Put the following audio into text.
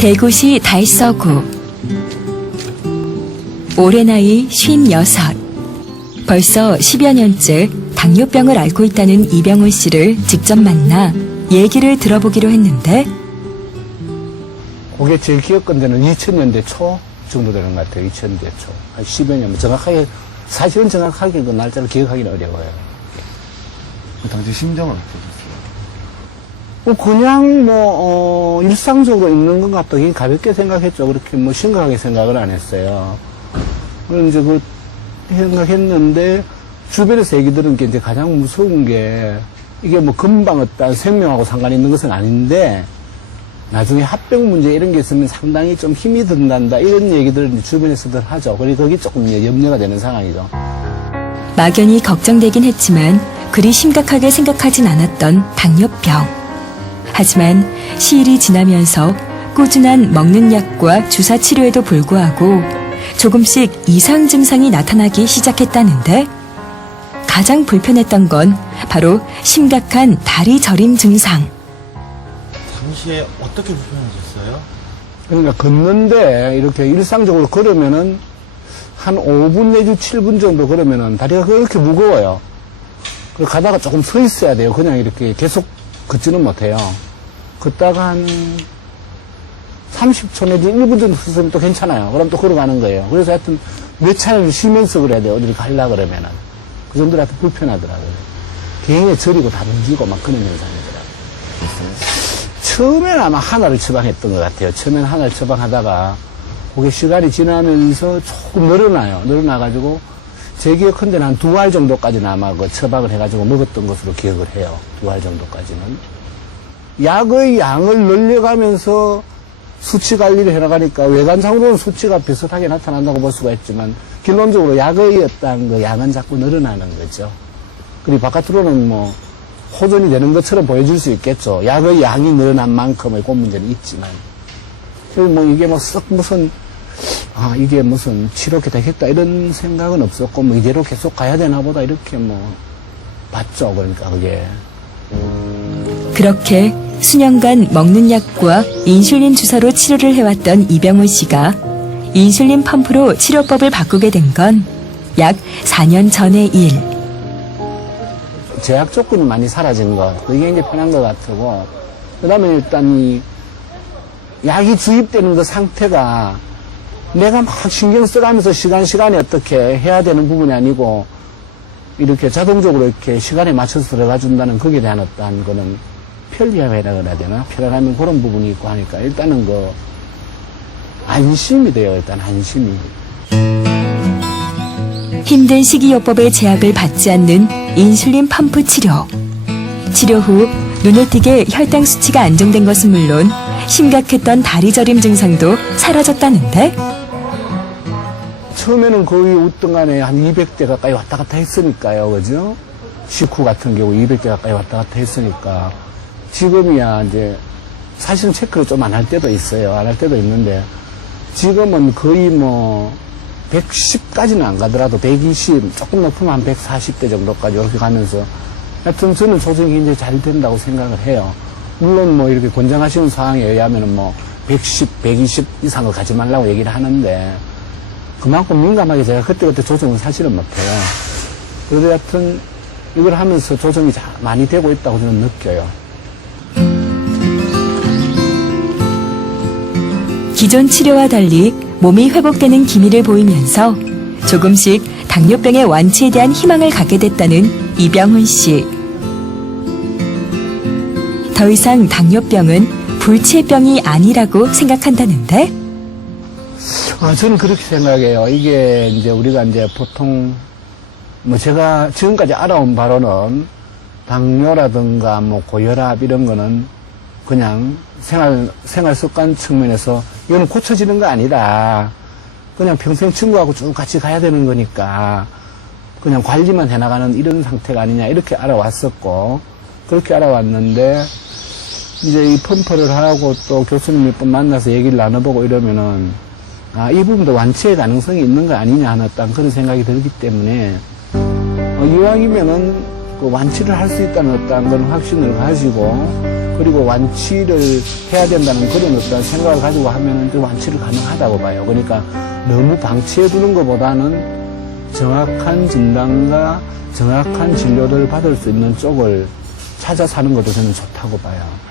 대구시 달서구. 올해 나이 56. 벌써 10여 년째 당뇨병을 앓고 있다는 이병훈 씨를 직접 만나 얘기를 들어보기로 했는데, 그게 제일 기억건데는 2000년대 초 정도 되는 것 같아요. 2000년대 초. 한 10여 년. 정확하게, 사실은 정확하게 그 날짜를 기억하기는 어려워요. 그 당시 심정은 어떠셨어요? 그냥 일상적으로 있는 것 같다. 그냥 가볍게 생각했죠. 그렇게 심각하게 생각을 안 했어요. 그럼 이제 생각했는데, 주변에서 얘기 들은 게 이제 가장 무서운 게, 이게 금방 어떤 생명하고 상관이 있는 것은 아닌데, 나중에 합병 문제 이런 게 있으면 상당히 좀 힘이 든단다. 이런 얘기들을 이제 주변에서들 하죠. 그리고 그게 조금 이제 염려가 되는 상황이죠. 막연히 걱정되긴 했지만 그리 심각하게 생각하진 않았던 당뇨병. 하지만 시일이 지나면서 꾸준한 먹는 약과 주사 치료에도 불구하고 조금씩 이상 증상이 나타나기 시작했다는데, 가장 불편했던 건 바로 심각한 다리 저림 증상. 당시에 어떻게 불편하셨어요? 그러니까 걷는데 이렇게 일상적으로 걸으면은 한 5분 내지 7분 정도 걸으면은 다리가 그렇게 무거워요. 그리고 가다가 조금 서 있어야 돼요. 그냥 이렇게 계속 걷지는 못해요. 걷다가 한 30초 내지 1분 정도 서으면 또 괜찮아요. 그럼 또 걸어가는 거예요. 그래서 하여튼 몇 차례를 쉬면서 그래야 돼요. 어디를 가려고 그러면은. 그 정도로 하여튼 불편하더라고요. 굉장히 저리고 다름지고 막 그런 현상이더라고요. 처음에는 아마 하나를 처방했던 것 같아요. 처음에는 하나를 처방하다가 그게 시간이 지나면서 조금 늘어나요. 늘어나가지고 제 기억컨대는 한 2알 정도까지는 아마 그 처방을 해가지고 먹었던 것으로 기억을 해요. 2알 정도까지는. 약의 양을 늘려가면서 수치 관리를 해나가니까 외관상으로는 수치가 비슷하게 나타난다고 볼 수가 있지만 결론적으로 약의 어떤 그 양은 자꾸 늘어나는 거죠. 그리고 바깥으로는 호전이 되는 것처럼 보여줄 수 있겠죠. 약의 양이 늘어난 만큼의 그 문제는 있지만. 이게 이게 무슨 치료가 되겠다 이런 생각은 없었고, 이대로 계속 가야 되나 보다 이렇게 봤죠. 그러니까 그게. 그렇게 수년간 먹는 약과 인슐린 주사로 치료를 해왔던 이병훈 씨가 인슐린 펌프로 치료법을 바꾸게 된 건 약 4년 전의 일. 제약 조건이 많이 사라진 것, 그게 이제 편한 것 같고, 그 다음에 일단 이 약이 주입되는 그 상태가 내가 막 신경 써가면서 시간에 어떻게 해야 되는 부분이 아니고, 이렇게 자동적으로 이렇게 시간에 맞춰서 들어가 준다는 거기에 대한 어떤 거는 편리함이라고 해야 되나? 편안함이 그런 부분이 있고 하니까 일단은 안심이 돼요. 일단 안심이. 힘든 식이요법의 제약을 받지 않는 인슐린 펌프 치료. 치료 후 눈에 띄게 혈당 수치가 안정된 것은 물론 심각했던 다리 저림 증상도 사라졌다는데, 처음에는 거의 웃던 간에 한 200대 가까이 왔다 갔다 했으니까요. 그죠? 식후 같은 경우 200대 가까이 왔다 갔다 했으니까 지금이야 이제 사실은 체크를 좀 안 할 때도 있어요. 안 할 때도 있는데 지금은 거의 110까지는 안 가더라도 120, 조금 높으면 한 140대 정도까지 이렇게 가면서 하여튼 저는 조정이 굉장히 잘 된다고 생각을 해요. 물론 이렇게 권장하시는 상황에 의하면은 110, 120 이상을 가지 말라고 얘기를 하는데 그만큼 민감하게 제가 그때그때 조정을 사실은 못해요. 그래도 하여튼 이걸 하면서 조정이 많이 되고 있다고 저는 느껴요. 기존 치료와 달리 몸이 회복되는 기미를 보이면서 조금씩 당뇨병의 완치에 대한 희망을 갖게 됐다는 이병훈 씨. 더 이상 당뇨병은 불치의 병이 아니라고 생각한다는데, 저는 그렇게 생각해요. 이게 이제 우리가 이제 보통 제가 지금까지 알아온 바로는 당뇨라든가 고혈압 이런 거는 그냥 생활 습관 측면에서 이거는 고쳐지는 거 아니다. 그냥 평생 친구하고 쭉 같이 가야 되는 거니까 그냥 관리만 해나가는 이런 상태가 아니냐 이렇게 알아왔었고, 그렇게 알아왔는데 이제 이 펌프를 하고 또 교수님 몇 번 만나서 얘기를 나눠보고 이러면은 이 부분도 완치의 가능성이 있는 거 아니냐 하는 딱 그런 생각이 들기 때문에 이왕이면은 그 완치를 할 수 있다는 어떤 그런 확신을 가지고 그리고 완치를 해야 된다는 그런 어떤 생각을 가지고 하면은 완치를 가능하다고 봐요. 그러니까 너무 방치해 두는 것보다는 정확한 진단과 정확한 진료를 받을 수 있는 쪽을 찾아 사는 것도 저는 좋다고 봐요.